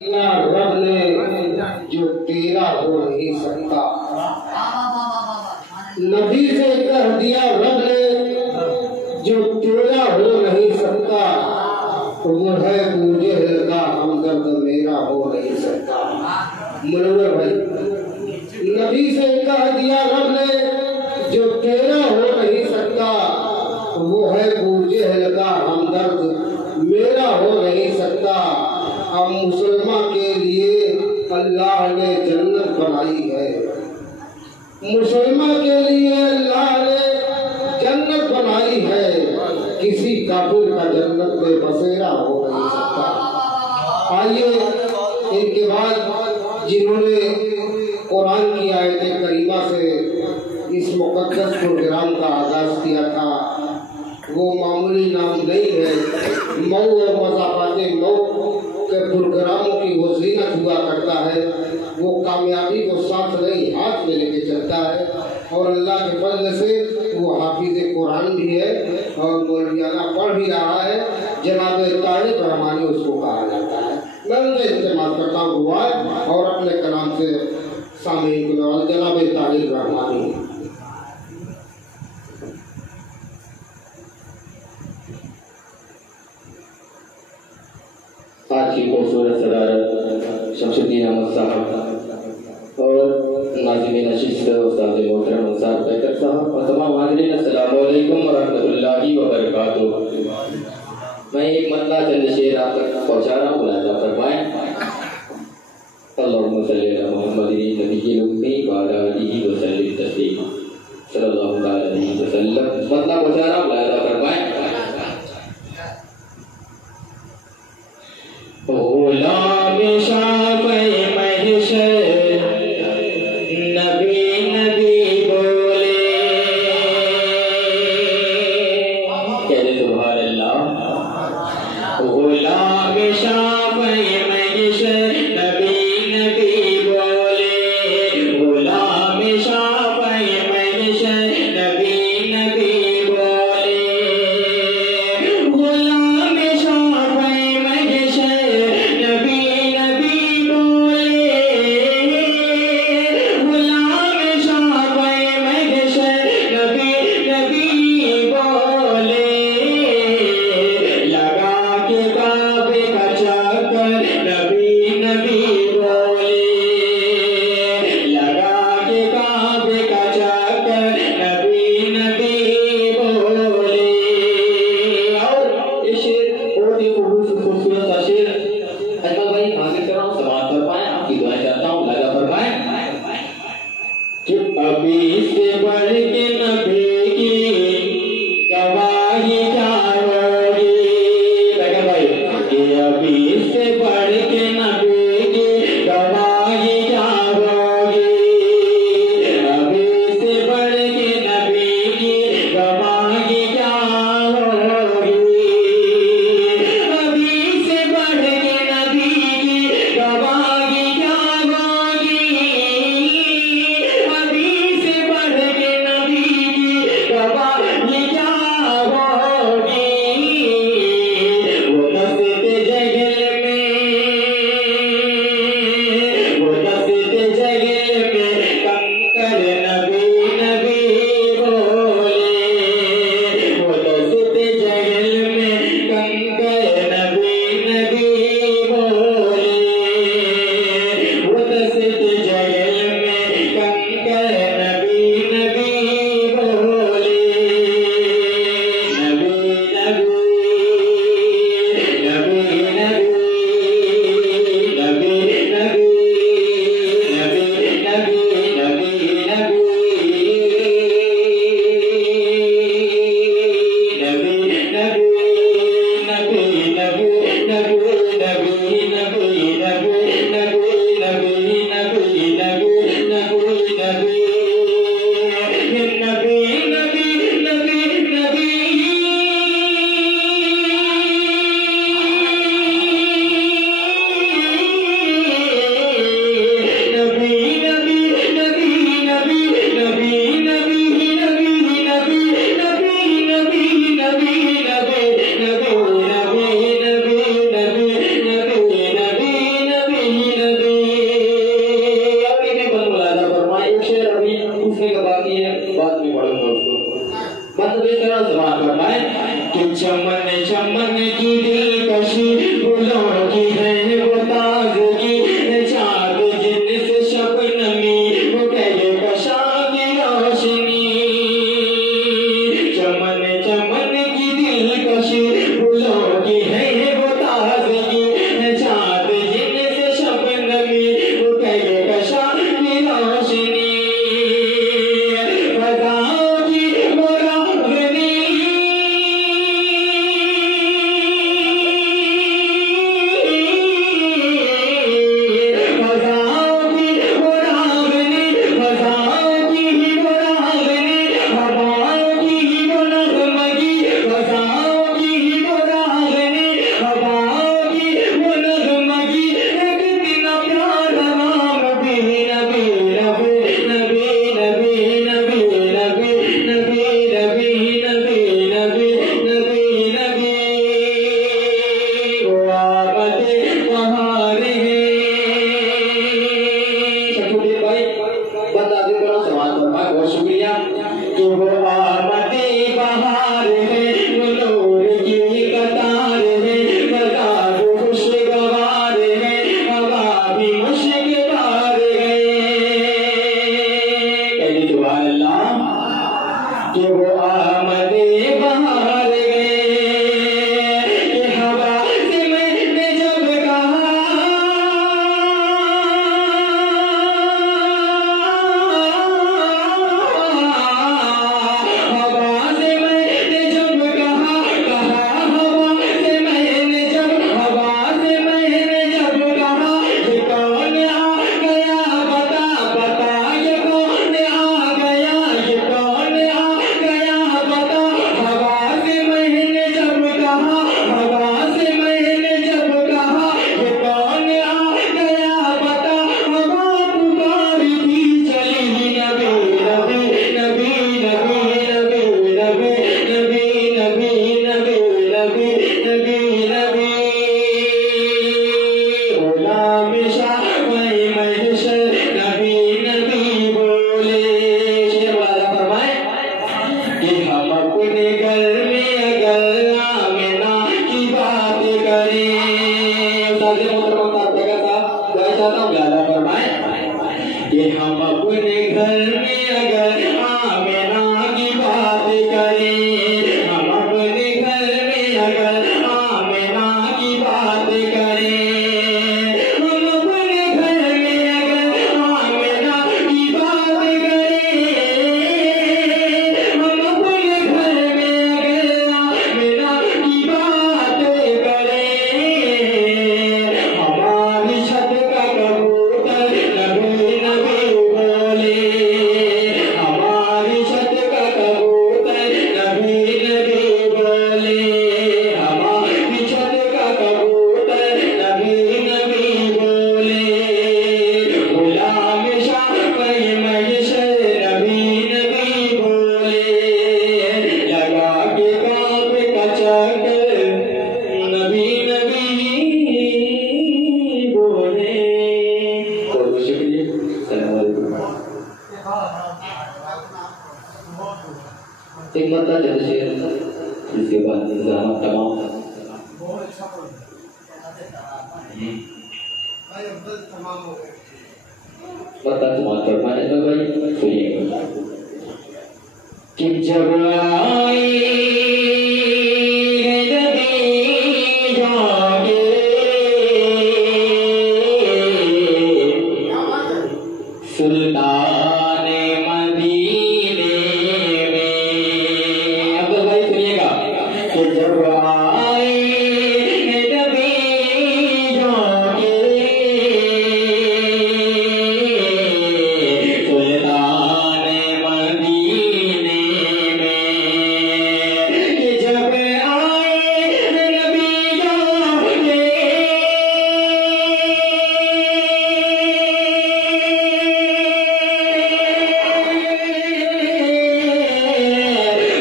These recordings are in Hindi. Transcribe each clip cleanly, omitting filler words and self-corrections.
रब ने जो तेरा हो नहीं सकता, नबी से कह दिया रब ने जो तेरा हो नहीं सकता, तो वो है बूझे का हमदर्द मेरा हो नहीं सकता। मुनव्वर भाई, नबी से कह दिया रब ने जो तेरा हो नहीं सकता, तो वो है बूझे का हमदर्द मेरा हो नहीं सकता। अब मुसलमान के लिए अल्लाह ने जन्नत बनाई है, मुसलमान के लिए अल्लाह ने जन्नत बनाई है, किसी काफिर का जन्नत में बसेरा हो नहीं सकता। आइए इनके बाद जिन्होंने कुरान की आयत करीमा से इस मुकद्दस प्रोग्राम का आगाज किया था, वो मामूली नाम नहीं है। मऊ और मज़ाफ़ात मऊ के प्रोग्रामों की वो ज़ीनत हुआ करता है, वो कामयाबी को साथ नहीं हाथ में लेके चलता है। और अल्लाह के फज़ल से वो हाफिज़ कुरान भी है और मौलवियाना पढ़ भी रहा है। जनाब तारिक रहमानी उसको कहा जाता है। मैं उनसे इस्तेमाल करता हूँ दुआ और अपने कलाम से सामईन को जनाब तारिक रहमानी। आज की खूबसूरत सदारत शमशुद्दीन अहमद साहब और नाज़िमीन नशिस्त उस्ताद मोहतरम अंसार बैकर साहब और तमाम हाज़रीन, अस्सलामु अलैकुम व रहमतुल्लाहि व बरकातुहू। मैं एक मतला चंद शेर आप तक पहुँचा रहा हूँ, मुलाज़ा फरमाएं। अल्लाहुम्मा सल्ली अला मुहम्मदिन नबिय्यिल उम्मी व अला आलिहि व सल्लिम तस्लीमा सल्लल्लाहु अलैहि वसल्लम। मतला पहुँचा रहा हूँ, मुलाज़ा फरमाएं। गुलाम शाफ़ई महशर नबी नबी बोले, कहते सुभान अल्लाह। गुलाम शाफ़ई महशर नबी नबी बोले, गुलाम शाफ़ई महशर नबी नबी बोले, गुलाम शाफ़ई महशर गुलाम शाह वही महशर नबी नबी बोले। शेर वाला फरमाए कि हम अपने घर में अगर आमिना की बात करें, उस्ताद मोहतरम साहब गाया चाहता हूँ गाना फरमाए कि हम अपने घर में अगर आमिना की बात करें, हम अपने घर में अगर आमिना की बात करें, हम अपने घर में अगर आमिना की बात करें, हम अपने घर में अगर आमिना की बात करें, हमारी छत का कबूतर नबी नबी बोले, हमारी छत का कबूतर नबी नबी बोले, हमारी छत का कबूतर नबी नबी बोले। गुलाम शाह वही महशर नबी नबी बोले, लगा के कांप का चक्कर नबी नबी बोले। बहुत बहुत शुक्रिया। अस्सलाम वालेकुम। एक मतलब जब शेर इसके बाद इंतजाम तमाम पता समाज पर पाने में भाई सुनिएगा कि जब आई नबी जागे सुल्तान मदीने में, अब भाई सुनिएगा कि जब आए नबी जागे सुल्तान मदीने में, कि जब आए नबी जागे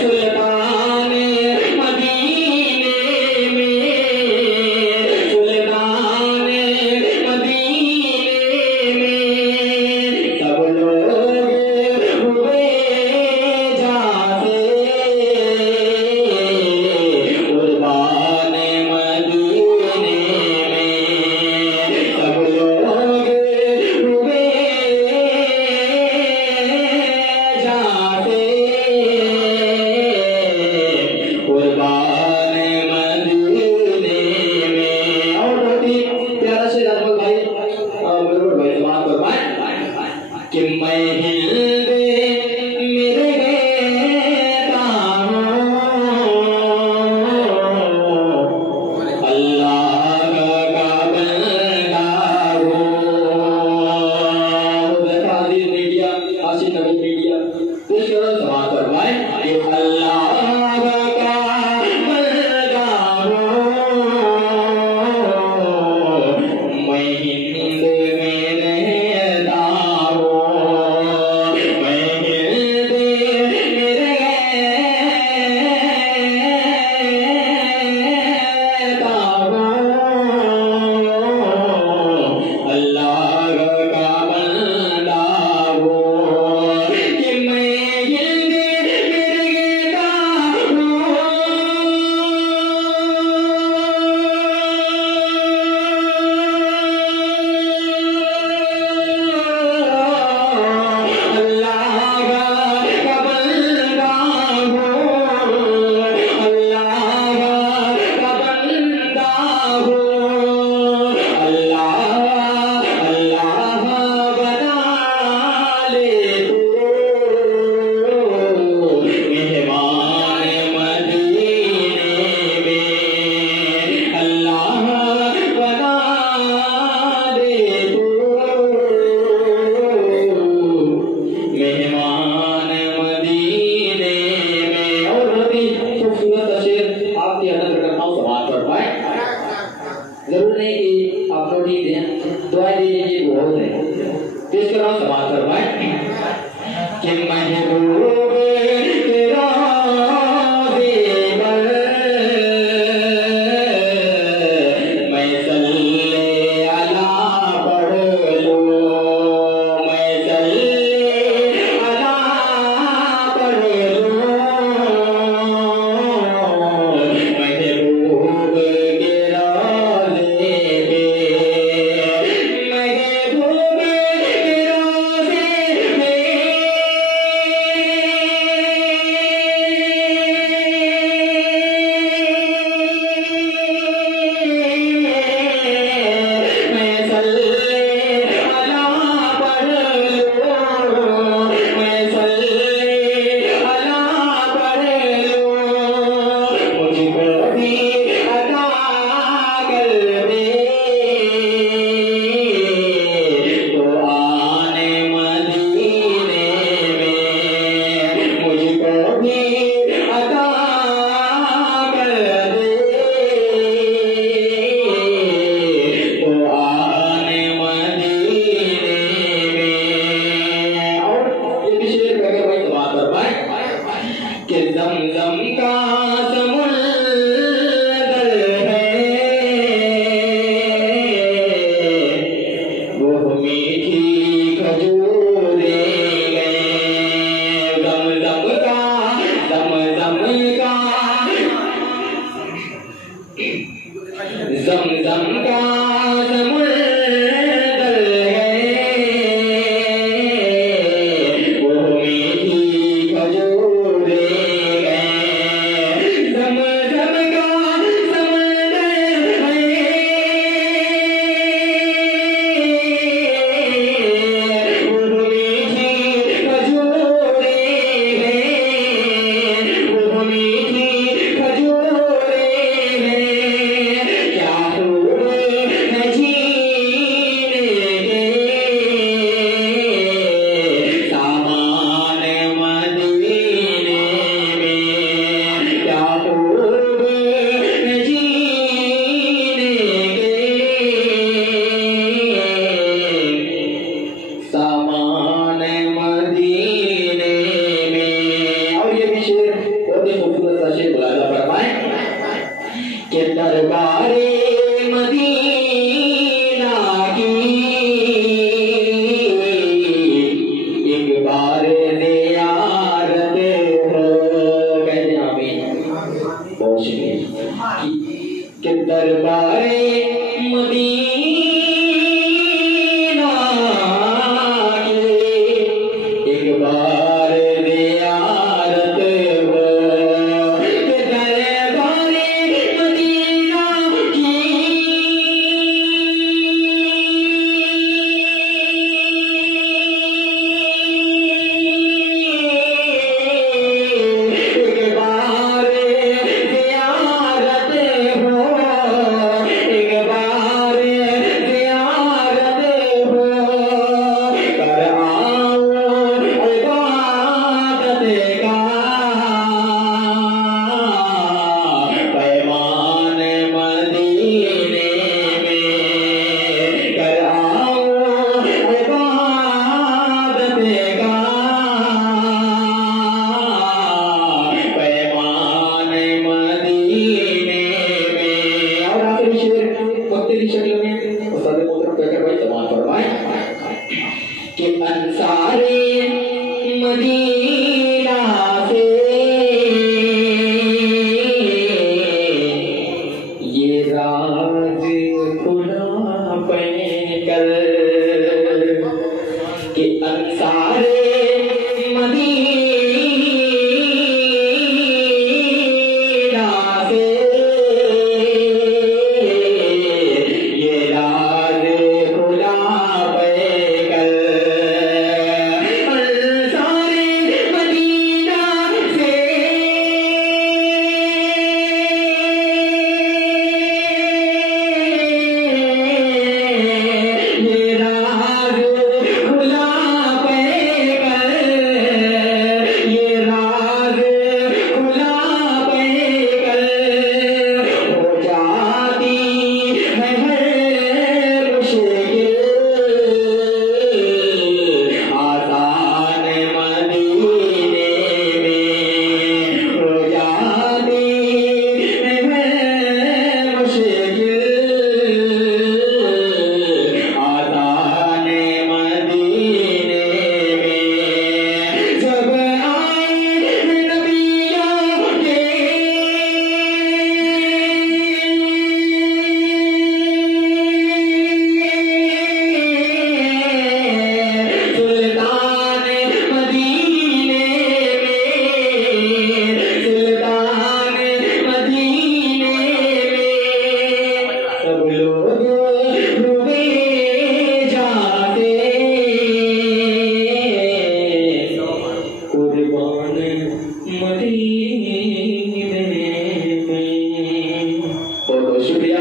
सुल्तान मदीने में, सुल्तान मदीने में सब लोग हुए जाते कुर्बान मदीने में, सब लोग हुए जाते कुर्बान मदीने में। और बहुत ही प्यारा शेर अजमल भाई बिल्कुल भाई समाज पर पाए कि मैं हिंद मेरे कहता हूँ अल्लाह का बंदा हूँ। आसिफ मीडिया आसिफ नबी मीडिया पेश करो समाज पर पाए कि अल्लाह का बंदा हूँ, मैं हिंद में रहता हूँ, मैं हिंद में रहता हूँ, अल्लाह का बंदा हूँ, कि मैं हिंद में रहता जरूर नहीं कि आप लोग ठीक दें, दुआएं दे दीजिए बहुत है। पेश कर रहा हूँ समाज फरमाए कि महबूब तेरा देवर मैं सल्ले अला कर कि अंसारे मदीना से ये राज खुला पैकर अंसारे मदीना से बहुत शुक्रिया।